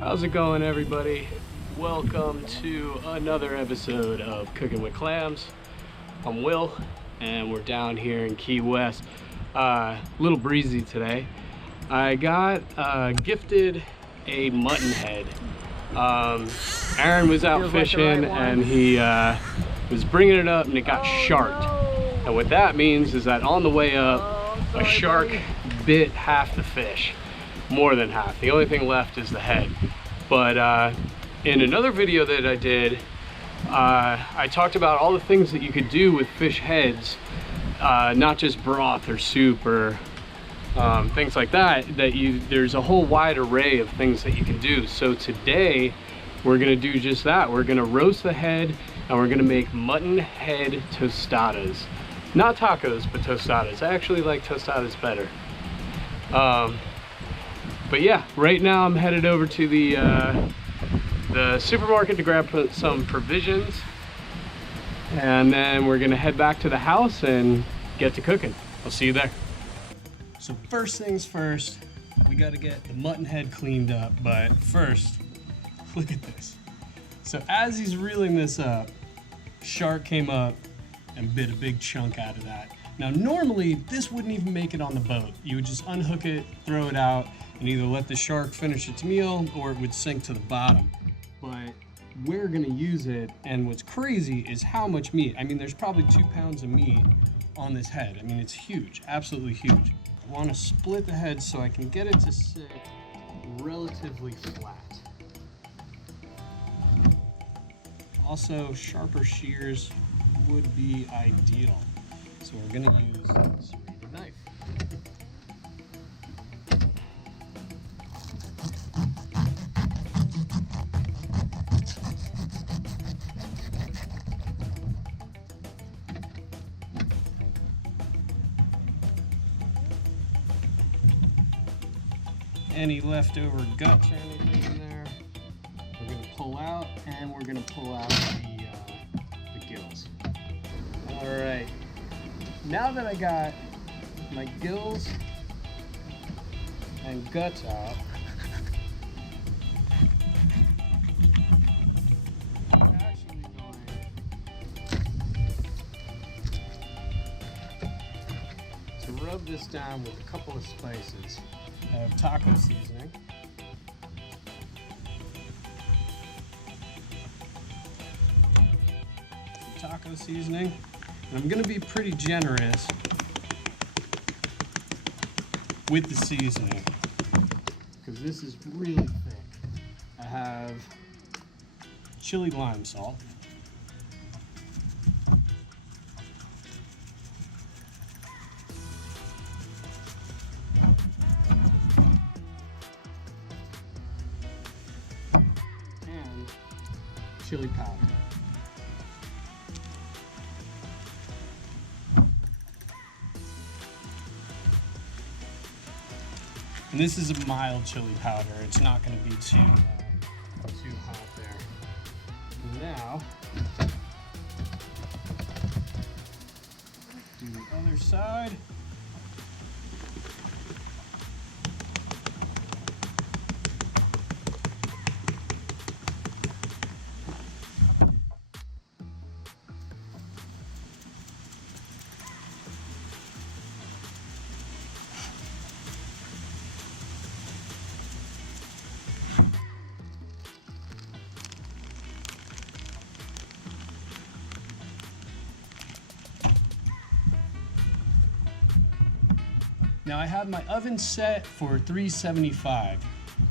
How's it going, everybody? Welcome to another episode of Cooking with Clams. I'm Will, and we're down here in Key West. A little breezy today. I got gifted a mutton head. Aaron was out fishing and he was bringing it up and it got sharked. No. And what that means is that on the way up, a shark bit half the fish. More than half. The only thing left is the head. But in another video that I did, I talked about all the things that you could do with fish heads, not just broth or soup or things like that. There's a whole wide array of things that you can do. So today we're gonna do just that. We're gonna roast the head and we're gonna make mutton head tostadas. Not tacos, but tostadas. I actually like tostadas better. But yeah, right now I'm headed over to the supermarket to grab some provisions, and then we're gonna head back to the house and get to cooking. I'll see you there. So first things first, we gotta get the mutton head cleaned up, but first, look at this. So as he's reeling this up, shark came up and bit a big chunk out of that. Now normally, this wouldn't even make it on the boat. You would just unhook it, throw it out, and either let the shark finish its meal or it would sink to the bottom. But we're gonna use it, and what's crazy is how much meat. I mean, there's probably 2 pounds of meat on this head. I mean, it's huge, absolutely huge. I wanna split the head so I can get it to sit relatively flat. Also, sharper shears would be ideal. So we're gonna use a serrated knife. Any leftover guts or anything in there, we're gonna pull out, and we're gonna pull out the gills. All right. Now that I got my gills and guts out, I'm actually going to rub this down with a couple of spices. I have taco seasoning. Taco seasoning. And I'm gonna be pretty generous with the seasoning because this is really thick. I have chili lime salt, and chili powder. And this is a mild chili powder. It's not going to be too hot there. Now, do the other side. Now I have my oven set for 375.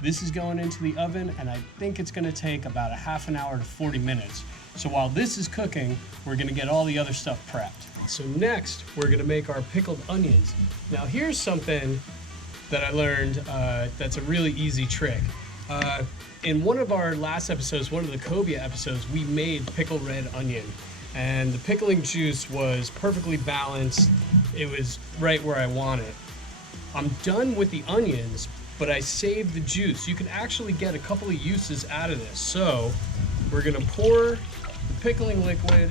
This is going into the oven, and I think it's gonna take about a half an hour to 40 minutes. So while this is cooking, we're gonna get all the other stuff prepped. So next, we're gonna make our pickled onions. Now here's something that I learned that's a really easy trick. In one of our last episodes, one of the cobia episodes, we made pickled red onion. And the pickling juice was perfectly balanced. It was right where I want it. I'm done with the onions, but I saved the juice. You can actually get a couple of uses out of this. So we're gonna pour the pickling liquid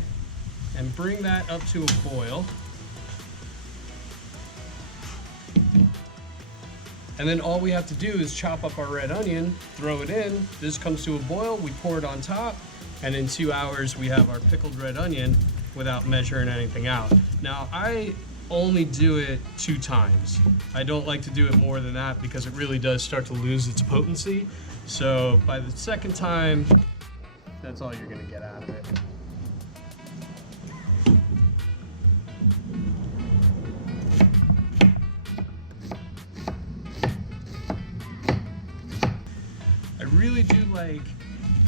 and bring that up to a boil. And then all we have to do is chop up our red onion, throw it in. This comes to a boil, we pour it on top, and in 2 hours we have our pickled red onion without measuring anything out. Now I only do it 2 times. I don't like to do it more than that because it really does start to lose its potency. So by the second time, that's all you're gonna get out of it. I really do like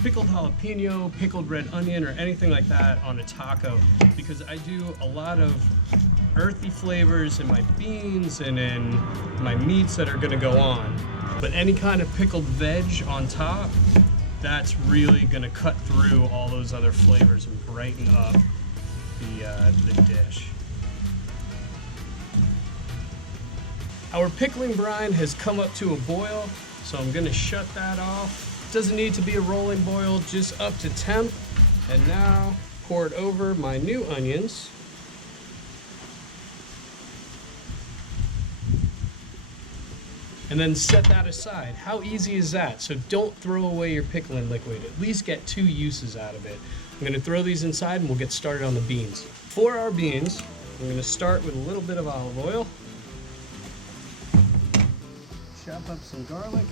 pickled jalapeno, pickled red onion, or anything like that on a taco because I do a lot of earthy flavors in my beans and in my meats that are gonna go on. But any kind of pickled veg on top, that's really gonna cut through all those other flavors and brighten up the dish. Our pickling brine has come up to a boil, so I'm gonna shut that off. Doesn't need to be a rolling boil, just up to temp. And now pour it over my new onions. And then set that aside. How easy is that? So don't throw away your pickling liquid. At least get 2 uses out of it. I'm gonna throw these inside and we'll get started on the beans. For our beans, I'm gonna start with a little bit of olive oil. Chop up some garlic.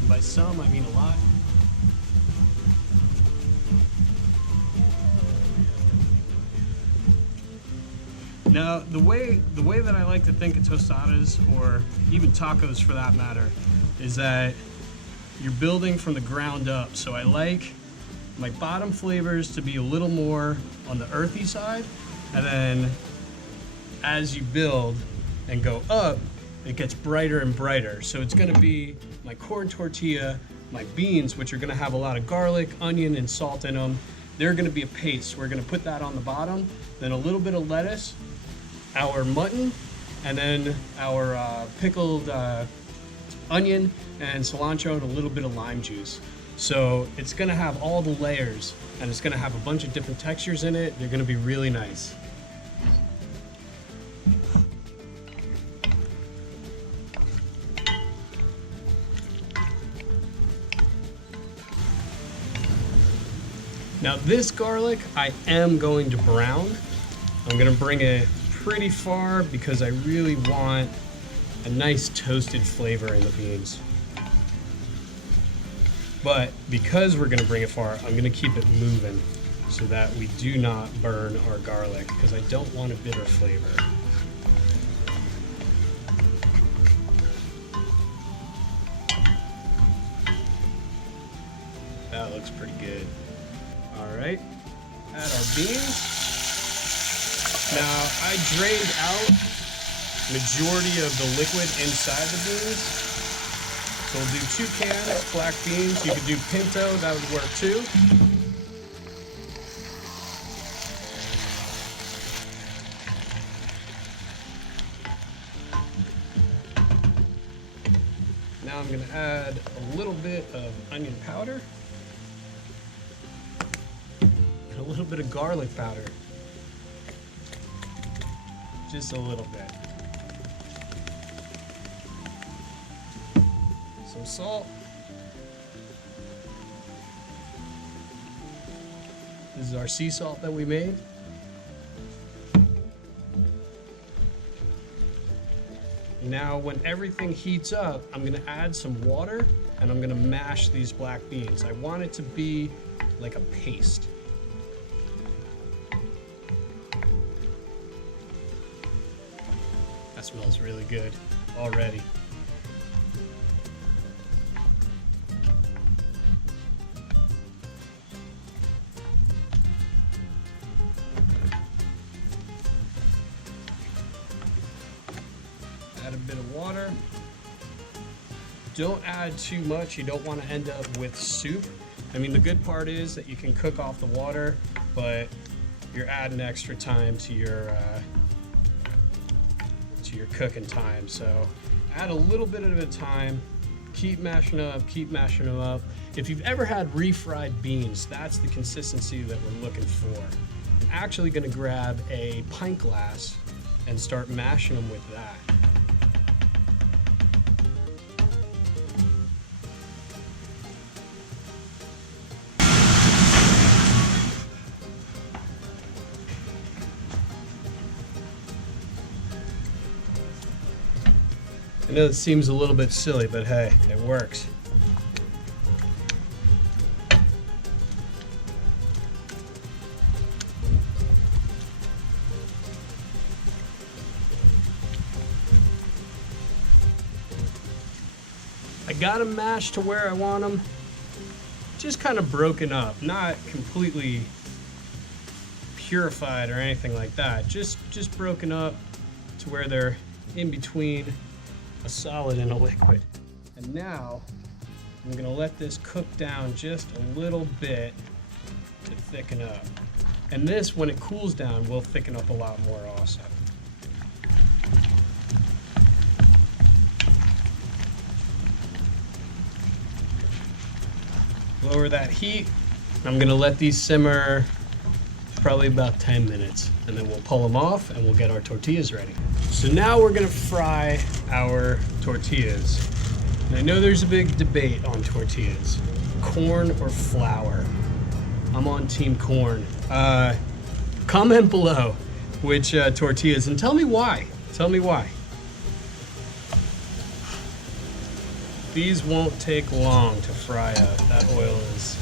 And by some, I mean a lot. Now, the way that I like to think of tostadas, or even tacos for that matter, is that you're building from the ground up. So I like my bottom flavors to be a little more on the earthy side, and then as you build and go up, it gets brighter and brighter. So it's gonna be my corn tortilla, my beans, which are gonna have a lot of garlic, onion, and salt in them. They're gonna be a paste. We're gonna put that on the bottom, then a little bit of lettuce, our mutton, and then our pickled onion and cilantro and a little bit of lime juice. So it's gonna have all the layers and it's gonna have a bunch of different textures in it. They're gonna be really nice. Now this garlic, I am going to brown. I'm gonna bring it pretty far because I really want a nice toasted flavor in the beans. But because we're gonna bring it far, I'm gonna keep it moving so that we do not burn our garlic because I don't want a bitter flavor. That looks pretty good. All right, add our beans. Now, I drained out majority of the liquid inside the beans. So we'll do 2 cans, black beans. You could do pinto, that would work too. Now I'm gonna add a little bit of onion powder and a little bit of garlic powder. Just a little bit. Some salt. This is our sea salt that we made. Now, when everything heats up, I'm gonna add some water and I'm gonna mash these black beans. I want it to be like a paste. That smells really good already. Add a bit of water. Don't add too much. You don't want to end up with soup. I mean, the good part is that you can cook off the water, but you're adding extra time to your cooking time. So add a little bit at a time, keep mashing up, keep mashing them up. If you've ever had refried beans, that's the consistency that we're looking for. actually gonna grab a pint glass and start mashing them with that. I know it seems a little bit silly, but hey, it works. I got them mashed to where I want them, just kind of broken up, not completely purified or anything like that, just broken up to where they're in between a solid and a liquid. And now I'm gonna let this cook down just a little bit to thicken up. And this, when it cools down, will thicken up a lot more also. Lower that heat. I'm gonna let these simmer probably about 10 minutes, and then we'll pull them off and we'll get our tortillas ready. So now we're gonna fry our tortillas. And I know there's a big debate on tortillas, corn or flour. I'm on team corn. Comment below which tortillas, and tell me why. Tell me why. These won't take long to fry up. That oil is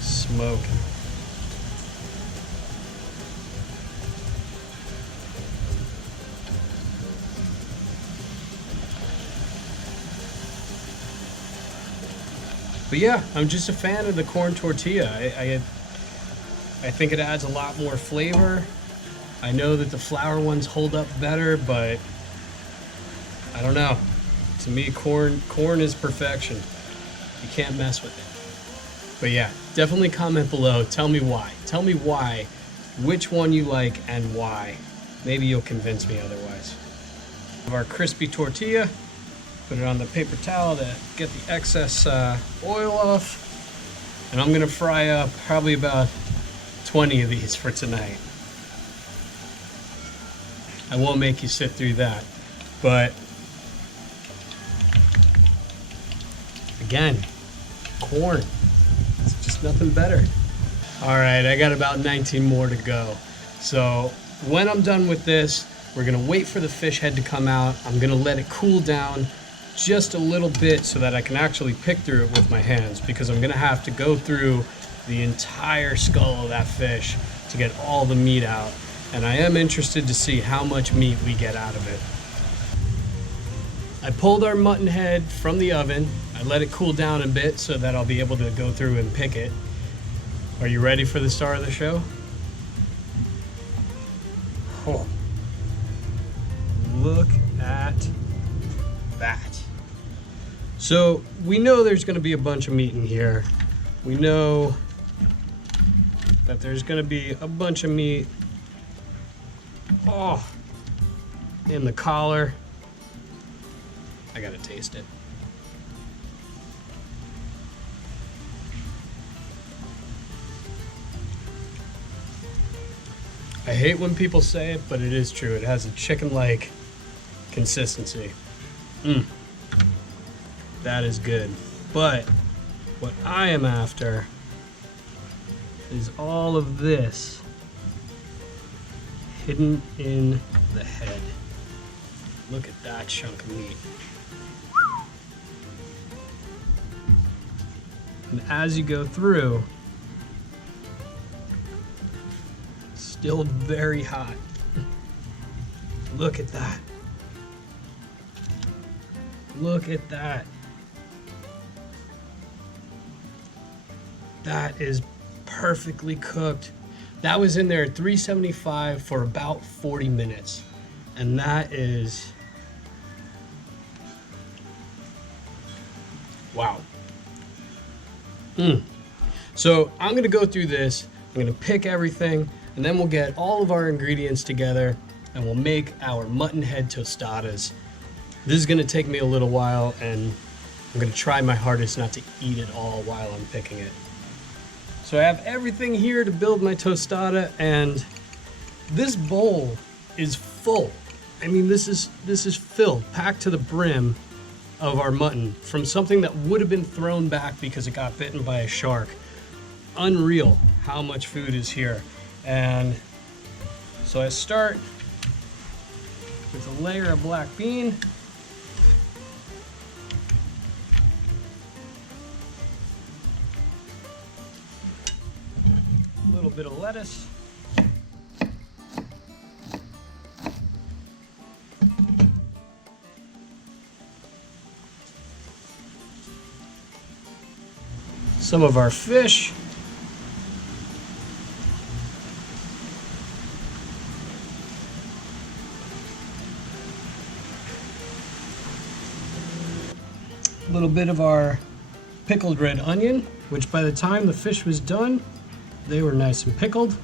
smoking. But yeah, I'm just a fan of the corn tortilla. I think it adds a lot more flavor. I know that the flour ones hold up better, but I don't know. To me, corn is perfection. You can't mess with it. But yeah, definitely comment below. Tell me why. Tell me why, which one you like and why. Maybe you'll convince me otherwise. Of our crispy tortilla. Put it on the paper towel to get the excess oil off. And I'm gonna fry up probably about 20 of these for tonight. I won't make you sit through that. But again, corn, it's just nothing better. All right, I got about 19 more to go. So when I'm done with this, we're gonna wait for the fish head to come out. I'm gonna let it cool down just a little bit so that I can actually pick through it with my hands, because I'm gonna have to go through the entire skull of that fish to get all the meat out. And I am interested to see how much meat we get out of it. I pulled our mutton head from the oven. I let it cool down a bit so that I'll be able to go through and pick it. Are you ready for the star of the show? Oh. Look at that. So we know there's gonna be a bunch of meat in here. We know that there's gonna be a bunch of meat in the collar. I gotta taste it. I hate when people say it, but it is true. It has a chicken-like consistency. That is good. But what I am after is all of this hidden in the head. Look at that chunk of meat. And as you go through, still very hot. Look at that. Look at that. That is perfectly cooked. That was in there at 375 for about 40 minutes. And that is, wow. So I'm gonna go through this, I'm gonna pick everything, and then we'll get all of our ingredients together and we'll make our mutton head tostadas. This is gonna take me a little while, and I'm gonna try my hardest not to eat it all while I'm picking it. So I have everything here to build my tostada, and this bowl is full. I mean, this is filled, packed to the brim of our mutton from something that would have been thrown back because it got bitten by a shark. Unreal how much food is here. And so I start with a layer of black bean. A little bit of lettuce. Some of our fish. A little bit of our pickled red onion, which by the time the fish was done, they were nice and pickled.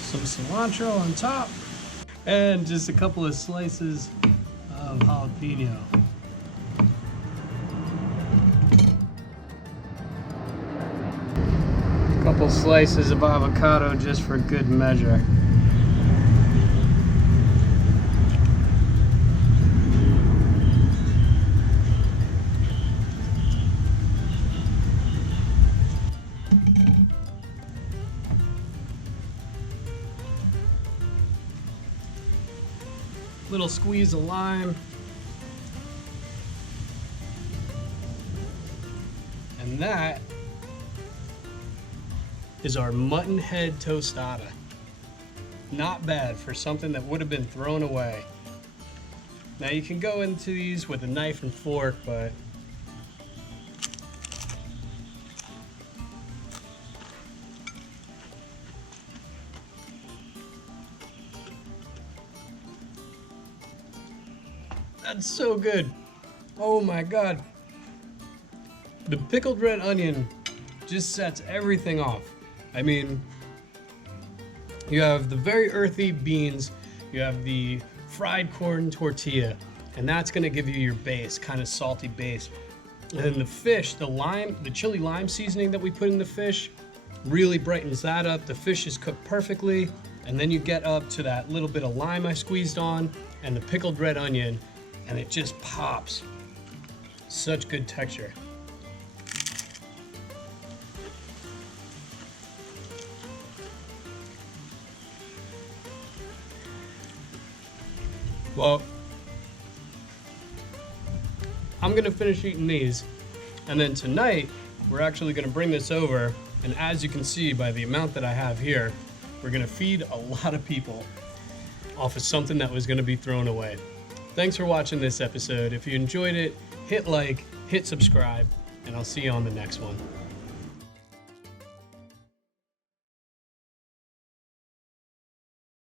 Some cilantro on top. And just a couple of slices of jalapeno. A couple slices of avocado just for good measure. Little squeeze of lime. And that is our mutton head tostada. Not bad for something that would have been thrown away. Now you can go into these with a knife and fork, but that's so good. Oh my God. The pickled red onion just sets everything off. I mean, you have the very earthy beans, you have the fried corn tortilla, and that's gonna give you your base, kind of salty base. And then the fish, the lime, the chili lime seasoning that we put in the fish really brightens that up. The fish is cooked perfectly, and then you get up to that little bit of lime I squeezed on and the pickled red onion, and it just pops. Such good texture. Well, I'm gonna finish eating these, and then tonight we're actually gonna bring this over, and as you can see by the amount that I have here, we're gonna feed a lot of people off of something that was gonna be thrown away. Thanks for watching this episode. If you enjoyed it, hit like, hit subscribe, and I'll see you on the next one.